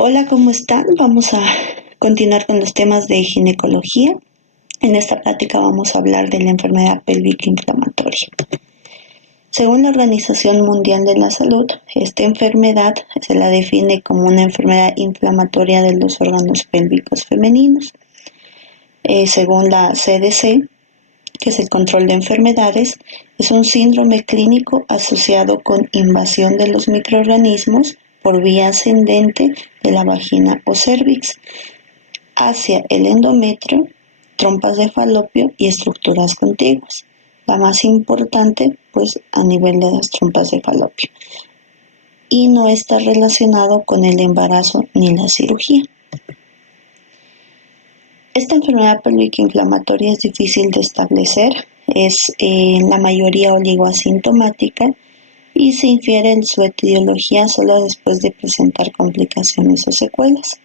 Hola, ¿cómo están? Vamos a continuar con los temas de ginecología. En esta plática vamos a hablar de la enfermedad pélvica inflamatoria. Según la Organización Mundial de la Salud, esta enfermedad se la define como una enfermedad inflamatoria de los órganos pélvicos femeninos. Según la CDC, que es el control de enfermedades, es un síndrome clínico asociado con invasión de los microorganismos por vía ascendente de la vagina o cervix hacia el endometrio, trompas de falopio y estructuras contiguas. La más importante, pues, a nivel de las trompas de falopio. Y no está relacionado con el embarazo ni la cirugía. Esta enfermedad pélvica inflamatoria es difícil de establecer, es en la mayoría oligoasintomática y se infiere su etiología solo después de presentar complicaciones o secuelas.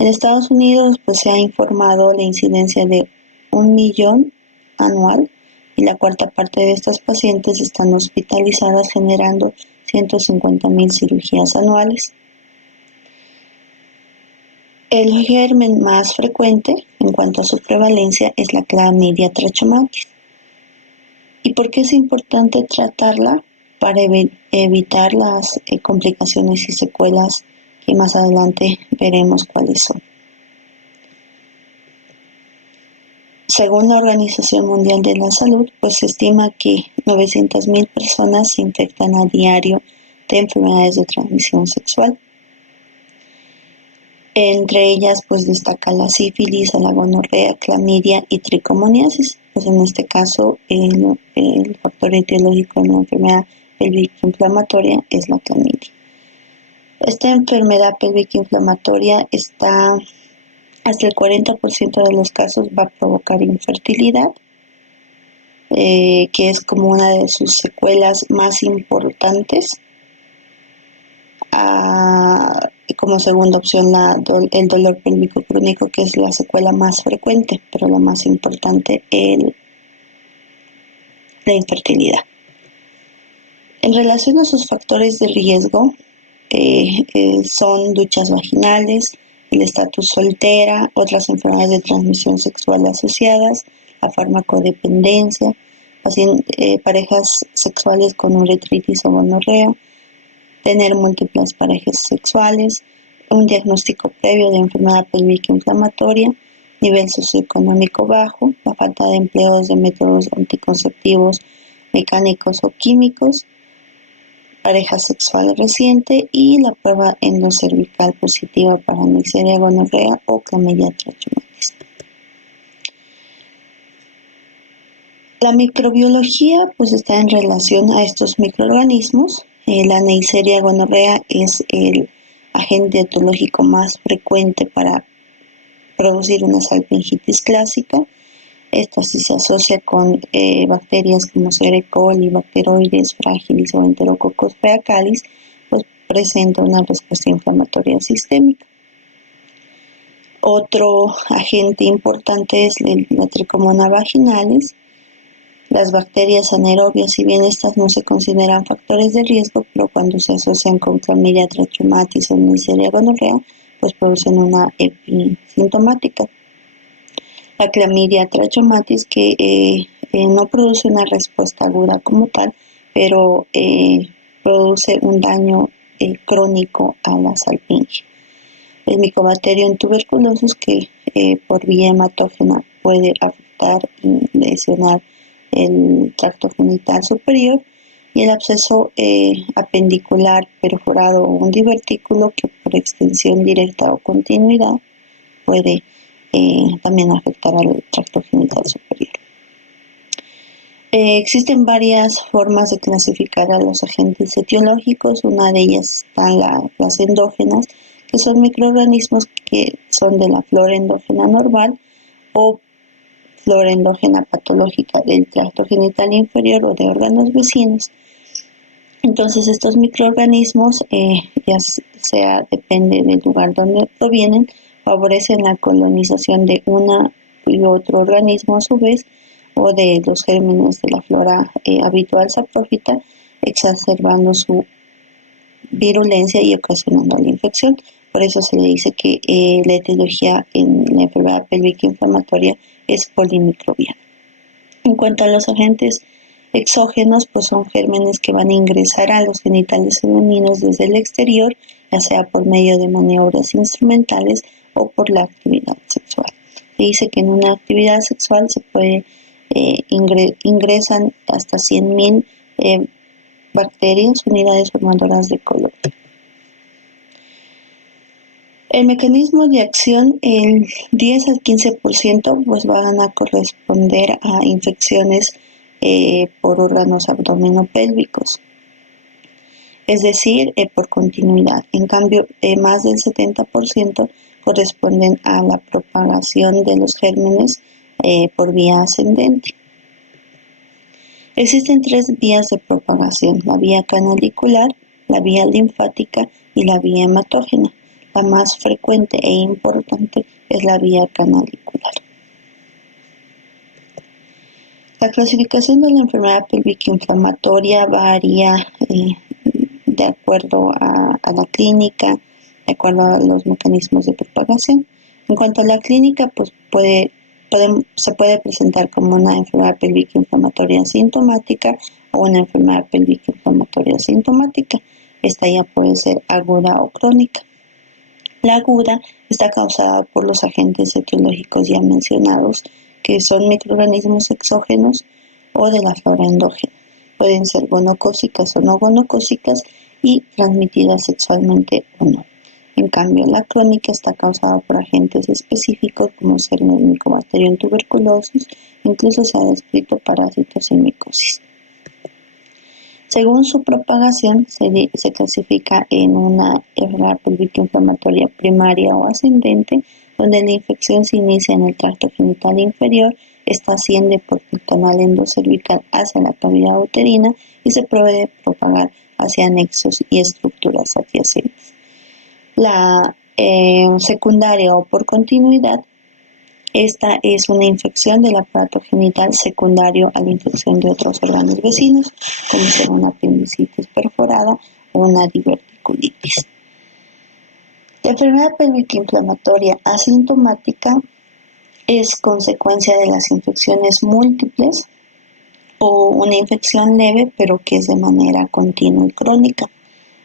En Estados Unidos pues, se ha informado la incidencia de 1 millón anual y la cuarta parte de estas pacientes están hospitalizadas generando 150,000 cirugías anuales. El germen más frecuente en cuanto a su prevalencia es la Chlamydia trachomatis. ¿Y por qué es importante tratarla? Para evitar las complicaciones y secuelas que más adelante veremos cuáles son. Según la Organización Mundial de la Salud, pues se estima que 900,000 personas se infectan a diario de enfermedades de transmisión sexual. Entre ellas, pues destaca la sífilis, la gonorrea, clamidia y tricomoniasis. Pues en este caso, el factor etiológico de la enfermedad pélvica inflamatoria es la clamidia. Esta enfermedad pélvica inflamatoria está, hasta el 40% de los casos va a provocar infertilidad, que es como una de sus secuelas más importantes. Como segunda opción el dolor pélvico crónico, que es la secuela más frecuente, pero la más importante, la infertilidad. En relación a sus factores de riesgo, son duchas vaginales, el estatus soltera, otras enfermedades de transmisión sexual asociadas, la farmacodependencia, parejas sexuales con uretritis o gonorrea, tener múltiples parejas sexuales, un diagnóstico previo de enfermedad pélvica inflamatoria, nivel socioeconómico bajo, la falta de empleos de métodos anticonceptivos mecánicos o químicos, pareja sexual reciente y la prueba endocervical positiva para Neisseria gonorrea o Chlamydia trachomatis. La microbiología pues está en relación a estos microorganismos. La Neisseria gonorrea es el agente etiológico más frecuente para producir una salpingitis clásica. Esta sí se asocia con bacterias como Escherichia coli, Bacteroides fragilis o Enterococcus fecalis, pues presenta una respuesta inflamatoria sistémica. Otro agente importante es la Trichomonas vaginalis. Las bacterias anaerobias, si bien estas no se consideran factores de riesgo, pero cuando se asocian con Chlamydia trachomatis o Neisseria gonorrea, pues producen una episintomática. La Chlamydia trachomatis que no produce una respuesta aguda como tal, pero produce un daño crónico a la salpingia. El Mycobacterium tuberculosis que por vía hematógena puede afectar y lesionar el tracto genital superior, y el absceso apendicular perforado o un divertículo que por extensión directa o continuidad puede también afectar al tracto genital superior. Existen varias formas de clasificar a los agentes etiológicos. Una de ellas están las endógenas, que son microorganismos que son de la flora endógena normal o flora endógena patológica del tracto genital inferior o de órganos vecinos. Entonces estos microorganismos, ya sea depende del lugar donde provienen, favorecen la colonización de una y otro organismo a su vez, o de los gérmenes de la flora habitual saprófita, exacerbando su virulencia y ocasionando la infección. Por eso se le dice que la etiología en la enfermedad pélvica inflamatoria es polimicrobiana. En cuanto a los agentes exógenos, pues son gérmenes que van a ingresar a los genitales femeninos desde el exterior, ya sea por medio de maniobras instrumentales o por la actividad sexual. Se dice que en una actividad sexual se puede ingresan hasta 100.000 bacterias, unidades formadoras de color. El mecanismo de acción, el 10 al 15%, pues van a corresponder a infecciones por órganos abdominopélvicos, es decir, por continuidad. En cambio, más del 70% corresponden a la propagación de los gérmenes por vía ascendente. Existen 3 vías de propagación: la vía canalicular, la vía linfática y la vía hematógena. La más frecuente e importante es la vía canalicular. La clasificación de la enfermedad pélvica inflamatoria varía de acuerdo a la clínica, de acuerdo a los mecanismos de propagación. En cuanto a la clínica, pues se puede presentar como una enfermedad pélvica inflamatoria asintomática o una enfermedad pélvica inflamatoria asintomática. Esta ya puede ser aguda o crónica. La aguda está causada por los agentes etiológicos ya mencionados, que son microorganismos exógenos o de la flora endógena. Pueden ser gonocócicas o no gonocócicas y transmitidas sexualmente o no. En cambio, la crónica está causada por agentes específicos como ser el Mycobacterium tuberculosis, incluso se ha descrito parásitos y micosis. Según su propagación, se clasifica en una enfermedad pélvica inflamatoria primaria o ascendente, donde la infección se inicia en el tracto genital inferior, esta asciende por el canal endocervical hacia la cavidad uterina y se puede propagar hacia anexos y estructuras adyacentes. La secundaria o por continuidad, esta es una infección del aparato genital secundario a la infección de otros órganos vecinos, como ser una apendicitis perforada o una diverticulitis. La enfermedad pélvica inflamatoria asintomática es consecuencia de las infecciones múltiples o una infección leve, pero que es de manera continua y crónica.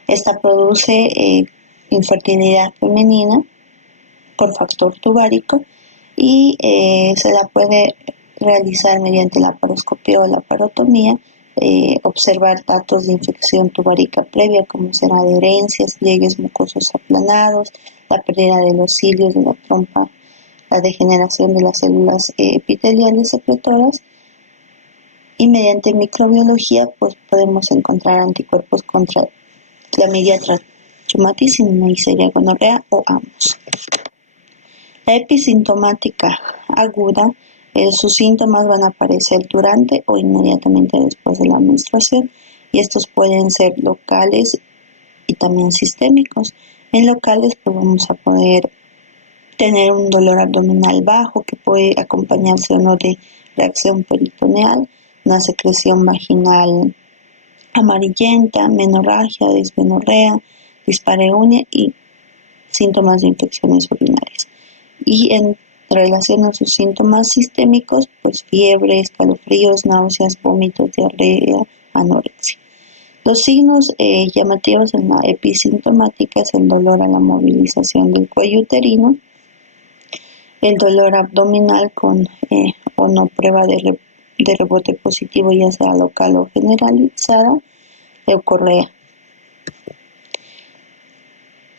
Esta produce infertilidad femenina por factor tubárico y se la puede realizar mediante la laparoscopia o la parotomía, observar datos de infección tubárica previa, como ser adherencias, pliegues mucosos aplanados, la pérdida de los cilios de la trompa, la degeneración de las células epiteliales secretoras, y mediante microbiología pues podemos encontrar anticuerpos contra Clamidia trachomatis, Neisseria gonorrea o ambos. La episintomática aguda, sus síntomas van a aparecer durante o inmediatamente después de la menstruación, y estos pueden ser locales y también sistémicos. En locales pues vamos a poder tener un dolor abdominal bajo que puede acompañarse o no de reacción peritoneal, una secreción vaginal amarillenta, menorragia, dismenorrea, dispareunia y síntomas de infecciones urinarias. Y en relación a sus síntomas sistémicos, pues fiebre, escalofríos, náuseas, vómitos, diarrea, anorexia. Los signos llamativos en la episintomática es el dolor a la movilización del cuello uterino, el dolor abdominal con o no prueba de rebote positivo, ya sea local o generalizada, leucorrea.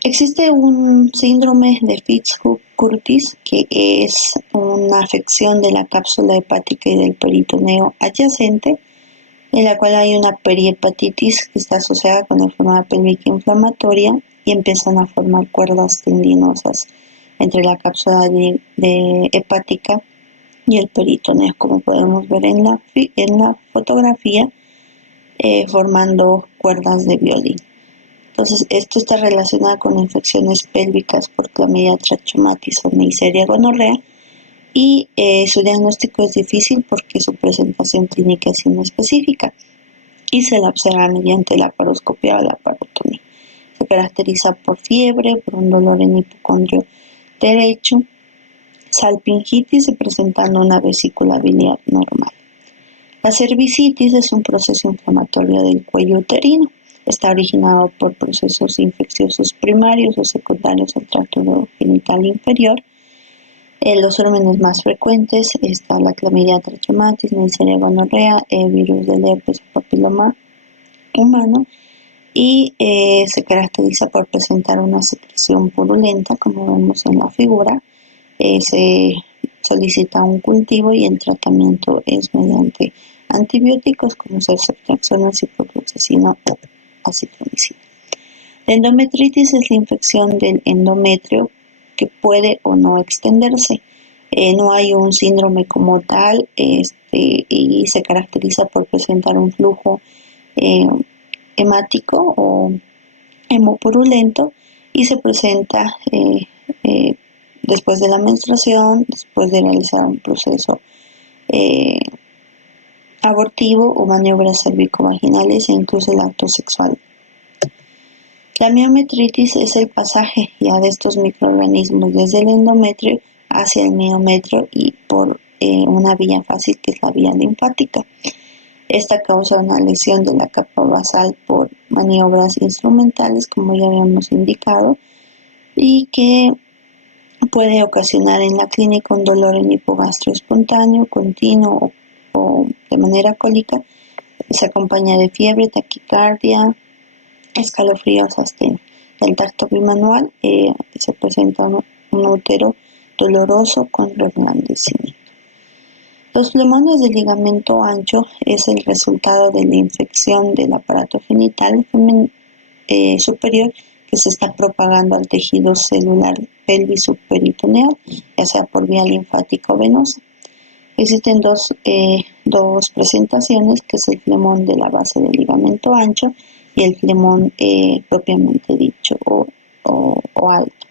Existe un síndrome de Fitz-Curtis, que es una afección de la cápsula hepática y del peritoneo adyacente, en la cual hay una perihepatitis que está asociada con la enfermedad pélvica inflamatoria y empiezan a formar cuerdas tendinosas entre la cápsula hepática y el peritoneo, como podemos ver en la fotografía, formando cuerdas de violín. Entonces, esto está relacionado con infecciones pélvicas por Clamidia trachomatis o Neisseria gonorrea, y su diagnóstico es difícil porque su presentación clínica es inespecífica y se la observa mediante la laparoscopia o la parotomía. Se caracteriza por fiebre, por un dolor en hipocondrio derecho, salpingitis y presentando una vesícula biliar normal. La cervicitis es un proceso inflamatorio del cuello uterino. Está originado por procesos infecciosos primarios o secundarios del tracto genital inferior. Los gérmenes más frecuentes está la clamidia trachomatis, Neisseria gonorrea, virus del herpes o papiloma humano, y se caracteriza por presentar una secreción purulenta, como vemos en la figura. Se solicita un cultivo y el tratamiento es mediante antibióticos como ceftriaxona, ciprofloxacina o acitromicina. La endometritis es la infección del endometrio que puede o no extenderse. No hay un síndrome como tal, y se caracteriza por presentar un flujo hemático o hemopurulento, y se presenta después de la menstruación, después de realizar un proceso abortivo o maniobras cervicovaginales e incluso el acto sexual. La miometritis es el pasaje ya de estos microorganismos desde el endometrio hacia el miometrio y por una vía fácil que es la vía linfática. Esta causa una lesión de la capa basal por maniobras instrumentales, como ya habíamos indicado, y que puede ocasionar en la clínica un dolor en hipogastro espontáneo, continuo o de manera cólica. Se acompaña de fiebre, taquicardia, escalofríos, astenia. El tacto bimanual se presenta un útero doloroso con reblandecimiento. Los flemones del ligamento ancho es el resultado de la infección del aparato genital superior que se está propagando al tejido celular pelviso-peritoneal, ya sea por vía linfática o venosa. Existen dos presentaciones, que es el flemón de la base del ligamento ancho y el flemón propiamente dicho o alto.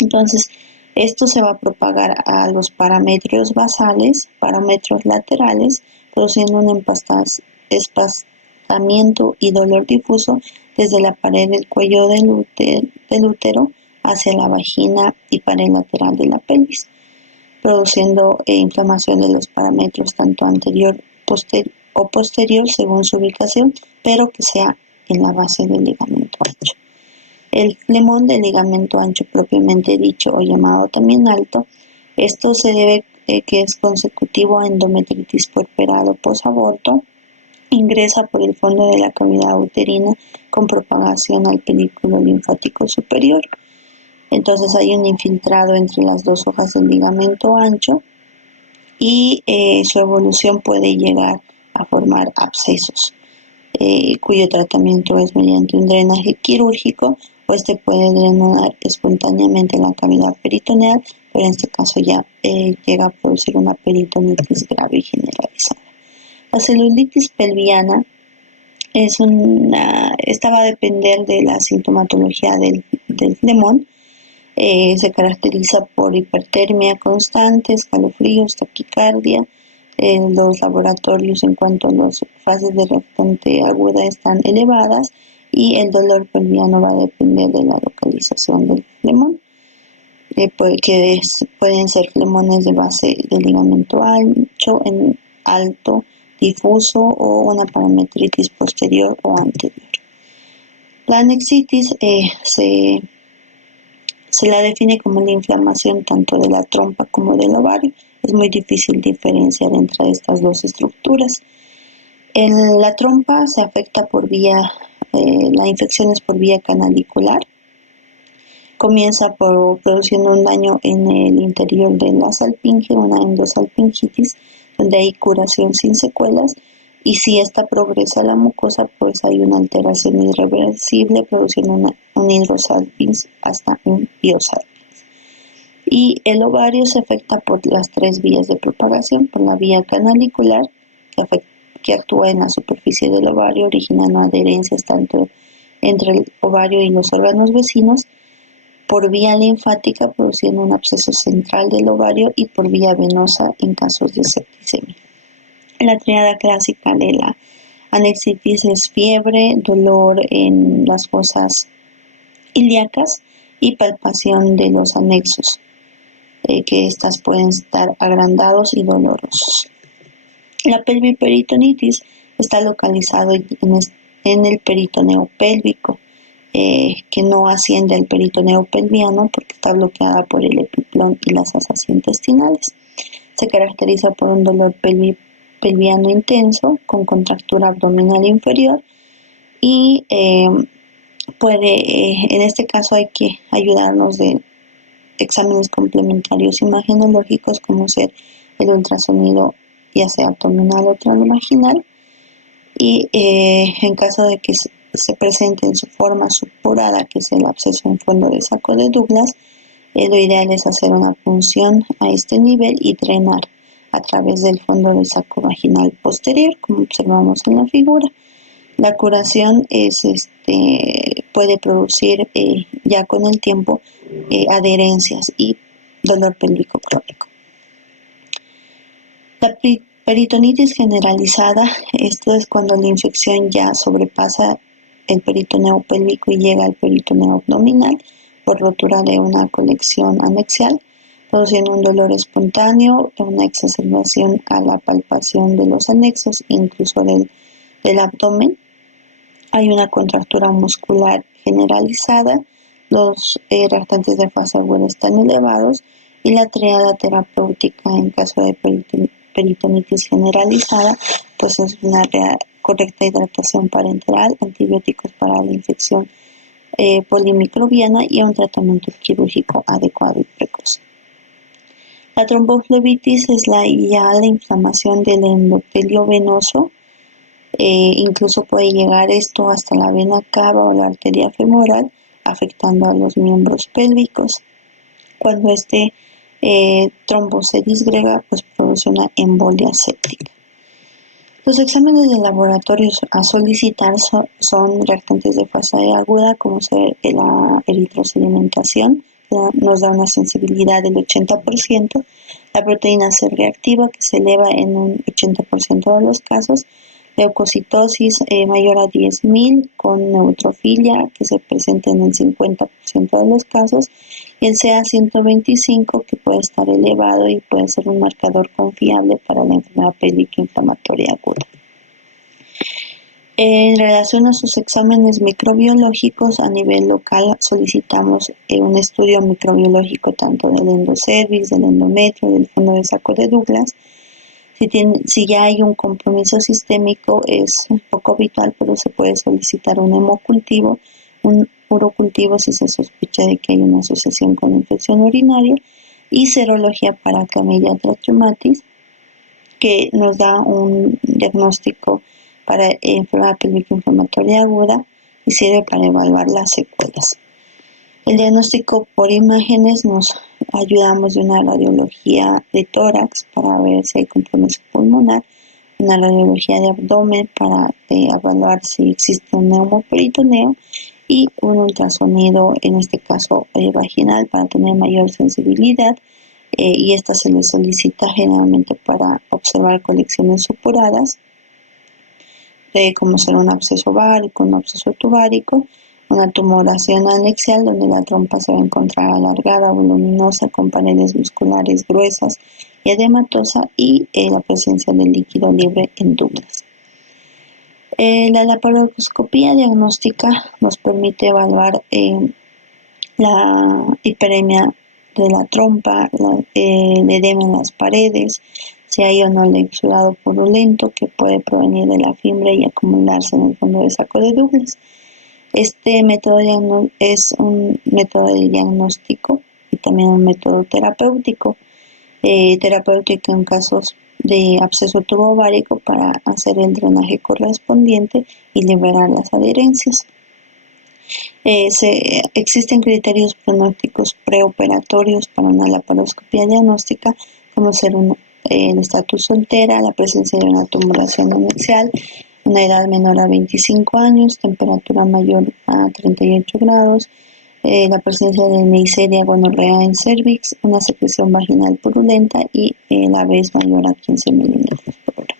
Entonces, esto se va a propagar a los parametrios basales, parámetros laterales, produciendo un empastamiento y dolor difuso desde la pared del cuello del útero hacia la vagina y pared lateral de la pelvis, produciendo inflamación de los parámetros tanto anterior o posterior según su ubicación, pero que sea en la base del ligamento ancho. El flemón del ligamento ancho propiamente dicho o llamado también alto, esto se debe que es consecutivo a endometritis puerperal o posaborto, ingresa por el fondo de la cavidad uterina con propagación al pedículo linfático superior. Entonces hay un infiltrado entre las dos hojas del ligamento ancho y su evolución puede llegar a formar abscesos, cuyo tratamiento es mediante un drenaje quirúrgico, o puede drenar espontáneamente la cavidad peritoneal, pero en este caso ya llega a producir una peritonitis grave y generalizada. La celulitis pelviana esta va a depender de la sintomatología del flemón. Se caracteriza por hipertermia constante, escalofríos, taquicardia. Los laboratorios en cuanto a las fases de reactante aguda están elevadas, y el dolor pelviano va a depender de la localización del flemón, pueden ser flemones de base del ligamento ancho, en alto, difuso o una parametritis posterior o anterior. La anexitis se la define como la inflamación tanto de la trompa como del ovario. Es muy difícil diferenciar entre estas dos estructuras. En la trompa se afecta por vía, la infección es por vía canalicular. Comienza produciendo un daño en el interior de la salpinge, una endosalpingitis, donde hay curación sin secuelas, y si esta progresa a la mucosa, pues hay una alteración irreversible, produciendo un hidrosalpinx hasta un biosalpinx. Y el ovario se afecta por las tres vías de propagación: por la vía canalicular, que actúa en la superficie del ovario, originando adherencias tanto entre el ovario y los órganos vecinos; por vía linfática, produciendo un absceso central del ovario; y por vía venosa en casos de septicemia. La triada clásica de la anexitis es fiebre, dolor en las fosas ilíacas y palpación de los anexos, que estas pueden estar agrandados y dolorosos. La pelviperitonitis está localizado en el peritoneo pélvico, que no asciende al peritoneo pelviano porque está bloqueada por el epiplón y las asas intestinales. Se caracteriza por un dolor pelviano intenso con contractura abdominal inferior y en este caso hay que ayudarnos de exámenes complementarios imagenológicos como ser el ultrasonido ya sea abdominal o transvaginal, y en caso de que se presente en su forma supurada, que es el absceso en fondo de saco de Douglas, lo ideal es hacer una punción a este nivel y drenar a través del fondo del saco vaginal posterior, como observamos en la figura. La curación puede producir ya con el tiempo adherencias y dolor pélvico crónico. La peritonitis generalizada, esto es cuando la infección ya sobrepasa el peritoneo pélvico y llega al peritoneo abdominal por rotura de una conexión anexial, produciendo un dolor espontáneo, una exacerbación a la palpación de los anexos, incluso del abdomen. Hay una contractura muscular generalizada, los reactantes de fase aguda están elevados y la triada terapéutica en caso de peritonitis generalizada, pues es una correcta hidratación parenteral, antibióticos para la infección polimicrobiana y un tratamiento quirúrgico adecuado y precoz. La tromboflebitis es la inflamación del endotelio venoso. Incluso puede llegar esto hasta la vena cava o la arteria femoral, afectando a los miembros pélvicos. Cuando este trombo se disgrega, pues produce una embolia séptica. Los exámenes de laboratorio a solicitar son reactantes de fase aguda, como ser la eritrosedimentación, nos da una sensibilidad del 80%, la proteína C reactiva, que se eleva en un 80% de los casos, leucocitosis mayor a 10.000 con neutrofilia, que se presenta en el 50% de los casos, y el CA125, que puede estar elevado y puede ser un marcador confiable para la enfermedad pélvica inflamatoria aguda. En relación a sus exámenes microbiológicos, a nivel local solicitamos un estudio microbiológico tanto del endocervix, del endometrio, del fondo de saco de Douglas. Si ya hay un compromiso sistémico, es un poco habitual, pero se puede solicitar un hemocultivo, un urocultivo si se sospecha de que hay una asociación con infección urinaria, y serología para Chlamydia trachomatis, que nos da un diagnóstico para enfermedad pélvica inflamatoria aguda y sirve para evaluar las secuelas. El diagnóstico por imágenes nos ayudamos de una radiología de tórax para ver si hay compromiso pulmonar, una radiología de abdomen para evaluar si existe un neumoperitoneo y un ultrasonido, en este caso vaginal, para tener mayor sensibilidad, y esta se le solicita generalmente para observar colecciones supuradas, como ser un absceso ovárico, un absceso tubárico, una tumoración anexial donde la trompa se va a encontrar alargada, voluminosa, con paredes musculares gruesas y edematosa, y la presencia de líquido libre en Douglas. La laparoscopía diagnóstica nos permite evaluar la hiperemia de la trompa, el edema en las paredes, si hay o no el exudado purulento que puede provenir de la fimbre y acumularse en el fondo de saco de Douglas. Este método es un método de diagnóstico y también un método terapéutico. Terapéutico en casos de absceso tubovárico para hacer el drenaje correspondiente y liberar las adherencias. Existen criterios pronósticos preoperatorios para una laparoscopia diagnóstica, como ser el estatus soltera, la presencia de una tumoración anexial, una edad menor a 25 años, temperatura mayor a 38 grados, la presencia de Neisseria gonorrea en cervix, una secreción vaginal purulenta y la vez mayor a 15 milímetros por hora.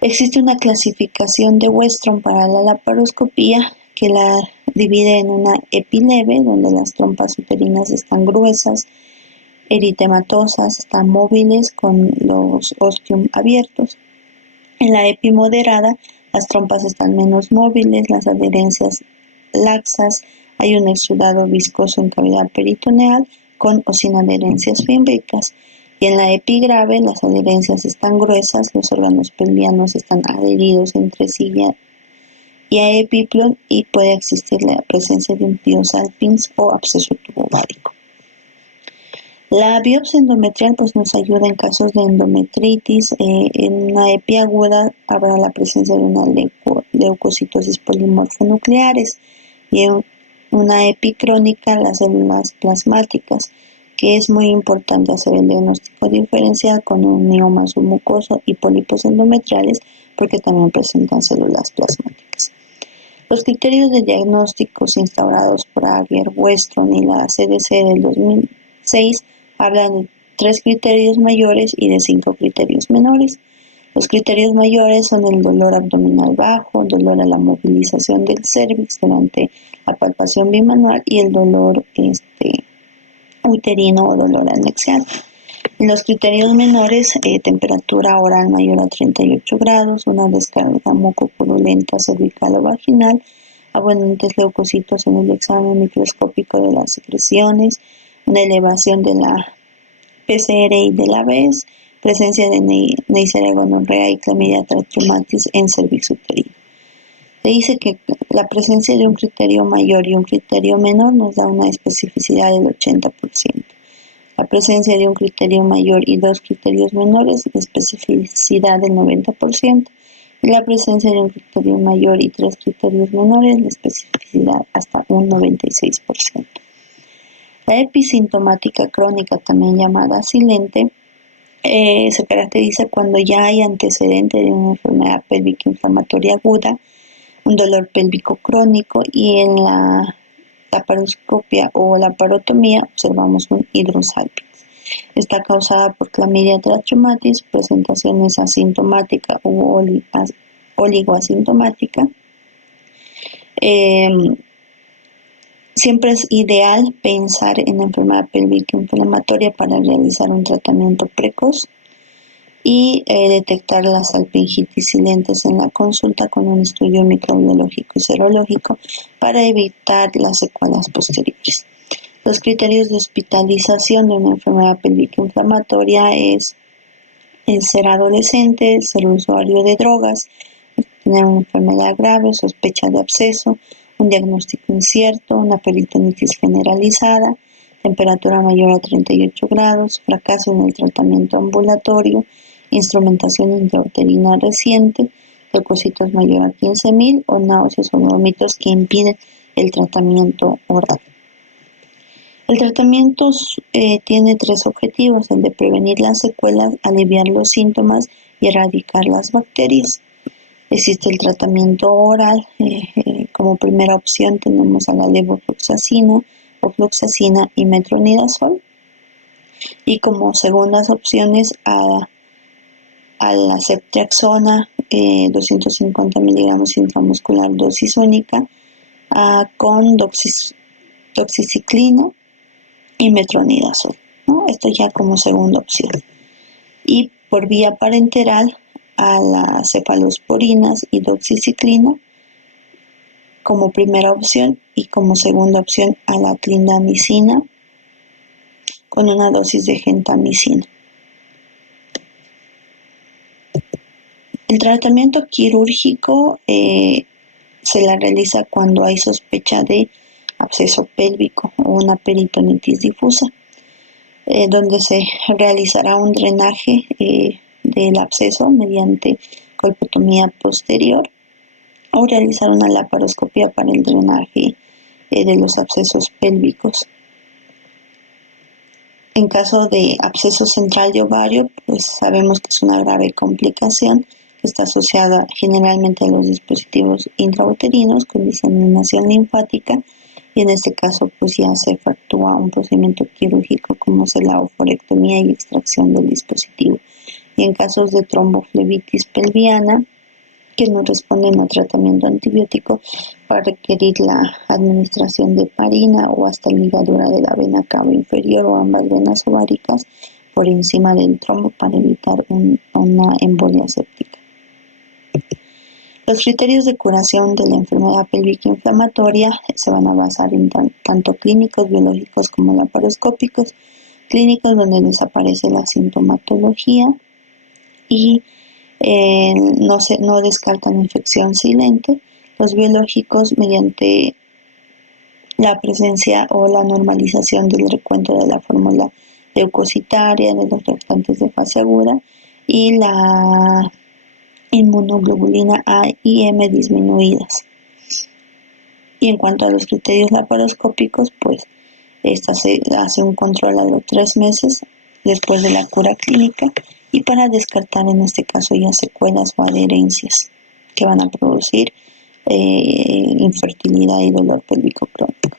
Existe una clasificación de Westrom para la laparoscopía que la divide en una epi leve, donde las trompas uterinas están gruesas, eritematosas, están móviles con los ostium abiertos. En la epi moderada, las trompas están menos móviles, las adherencias laxas, hay un exudado viscoso en cavidad peritoneal con o sin adherencias fímbricas. Y en la epi grave, las adherencias están gruesas, los órganos pelvianos están adheridos entre sí y a epiplon, y puede existir la presencia de un pio salpinx o absceso tubovárico. La biopsia endometrial pues nos ayuda en casos de endometritis. En una epi aguda habrá la presencia de una leucocitosis polimorfonucleares, y en una epi crónica las células plasmáticas, que es muy importante hacer el diagnóstico diferencial con un mioma submucoso y pólipos endometriales, porque también presentan células plasmáticas. Los criterios de diagnósticos instaurados por Aguirre, Westron y la CDC del 2006 hablan de 3 criterios mayores y de 5 criterios menores. Los criterios mayores son el dolor abdominal bajo, dolor a la movilización del cérvix durante la palpación bimanual y el dolor uterino o dolor anexial. En los criterios menores, temperatura oral mayor a 38 grados, una descarga mucopurulenta cervical o vaginal, abundantes leucocitos en el examen microscópico de las secreciones, una elevación de la PCR y de la BES, presencia de Neisseria gonorrea y Chlamydia trachomatis en cervix uterino. Se dice que la presencia de un criterio mayor y un criterio menor nos da una especificidad del 80%. La presencia de un criterio mayor y 2 criterios menores, de especificidad del 90%, y la presencia de un criterio mayor y 3 criterios menores, de especificidad hasta un 96%. La episintomática crónica, también llamada silente, se caracteriza cuando ya hay antecedente de una enfermedad pélvica inflamatoria aguda, un dolor pélvico crónico, y en la laparoscopia o laparotomía observamos un hidrosalpinx. Está causada por Chlamydia trachomatis, presentaciones asintomática u oligoasintomática. Siempre es ideal pensar en la enfermedad pélvica inflamatoria para realizar un tratamiento precoz y detectar las salpingitis silentes en la consulta con un estudio microbiológico y serológico para evitar las secuelas posteriores. Los criterios de hospitalización de una enfermedad pélvica inflamatoria es el ser adolescente, ser usuario de drogas, tener una enfermedad grave, sospecha de absceso, un diagnóstico incierto, una peritonitis generalizada, temperatura mayor a 38 grados, fracaso en el tratamiento ambulatorio, instrumentación intrauterina reciente, leucocitos mayor a 15.000 o náuseas o vómitos que impiden el tratamiento oral. El tratamiento tiene 3 objetivos: el de prevenir las secuelas, aliviar los síntomas y erradicar las bacterias. Existe el tratamiento oral. Como primera opción tenemos a la levofloxacina, ofloxacina y metronidazol, y como segundas opciones a la ceftriaxona, 250 miligramos intramuscular dosis única, con doxiciclina y metronidazol, ¿no? Esto ya como segunda opción. Y por vía parenteral a las cefalosporinas y doxiciclina como primera opción, y como segunda opción a la clindamicina con una dosis de gentamicina. El tratamiento quirúrgico se la realiza cuando hay sospecha de absceso pélvico o una peritonitis difusa, donde se realizará un drenaje del absceso mediante colpotomía posterior, o realizar una laparoscopia para el drenaje de los abscesos pélvicos. En caso de absceso central de ovario, pues sabemos que es una grave complicación que está asociada generalmente a los dispositivos intrauterinos con diseminación linfática, y en este caso pues ya se efectúa un procedimiento quirúrgico como es la oforectomía y extracción del dispositivo. Y en casos de tromboflebitis pelviana, que no responden a tratamiento antibiótico va a requerir la administración de heparina o hasta ligadura de la vena cava inferior o ambas venas ováricas por encima del trombo para evitar una embolia séptica. Los criterios de curación de la enfermedad pélvica inflamatoria se van a basar en tanto clínicos, biológicos como laparoscópicos. Clínicos donde desaparece la sintomatología y no descartan infección silente. Los biológicos mediante la presencia o la normalización del recuento de la fórmula leucocitaria de los reactantes de fase aguda y la inmunoglobulina A y M disminuidas. Y en cuanto a los criterios laparoscópicos, pues esta se hace un control a los 3 meses después de la cura clínica y para descartar en este caso ya secuelas o adherencias que van a producir infertilidad y dolor pélvico crónico.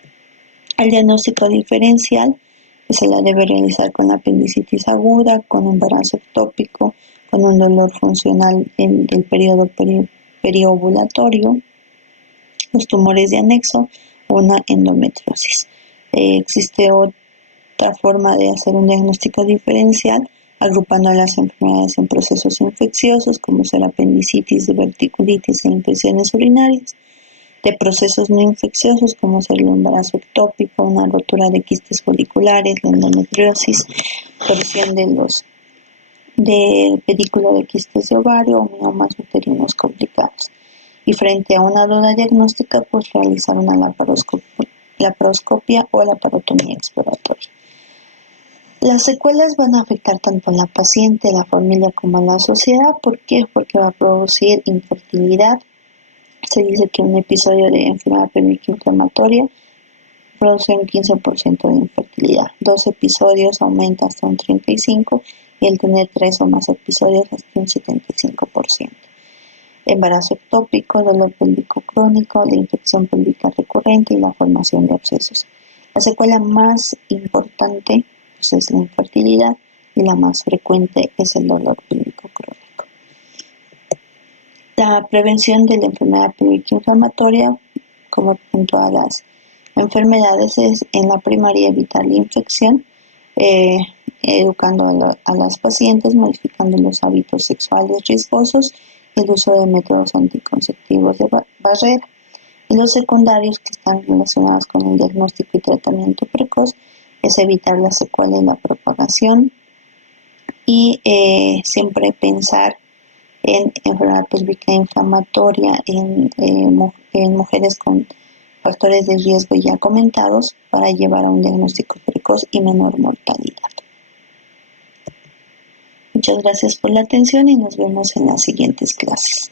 El diagnóstico diferencial se la debe realizar con apendicitis aguda, con embarazo ectópico, con un dolor funcional del periodo periovulatorio, los tumores de anexo o una endometriosis. Existe otra forma de hacer un diagnóstico diferencial agrupando las enfermedades en procesos infecciosos como ser apendicitis, diverticulitis e infecciones urinarias, de procesos no infecciosos como ser el embarazo ectópico, una rotura de quistes foliculares, la endometriosis, torsión del pedículo de quistes de ovario o miomas uterinos complicados. Y frente a una duda diagnóstica, pues realizar una laparoscopia o laparotomía exploratoria. Las secuelas van a afectar tanto a la paciente, a la familia como a la sociedad. ¿Por qué? Porque va a producir infertilidad. Se dice que un episodio de enfermedad pélvica inflamatoria produce un 15% de infertilidad. 2 episodios aumenta hasta un 35% y el tener 3 o más episodios hasta un 75%. Embarazo ectópico, dolor pélvico crónico, la infección pélvica recurrente y la formación de abscesos. La secuela más importante pues, es la infertilidad y la más frecuente es el dolor pélvico crónico. La prevención de la enfermedad pélvica inflamatoria, como en todas las enfermedades, es en la primaria evitar la infección, educando a las pacientes, modificando los hábitos sexuales riesgosos y el uso de métodos anticonceptivos de barrera. Y los secundarios que están relacionados con el diagnóstico y tratamiento precoz es evitar la secuela y la propagación y siempre pensar en enfermedad pélvica inflamatoria en mujeres con factores de riesgo ya comentados para llevar a un diagnóstico precoz y menor mortalidad. Muchas gracias por la atención y nos vemos en las siguientes clases.